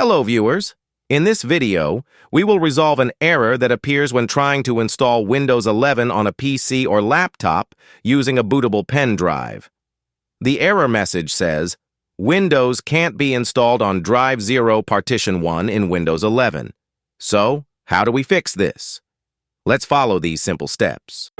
Hello viewers! In this video, we will resolve an error that appears when trying to install Windows 11 on a PC or laptop using a bootable pen drive. The error message says, Windows can't be installed on Drive 0 Partition 1 in Windows 11. So, how do we fix this? Let's follow these simple steps.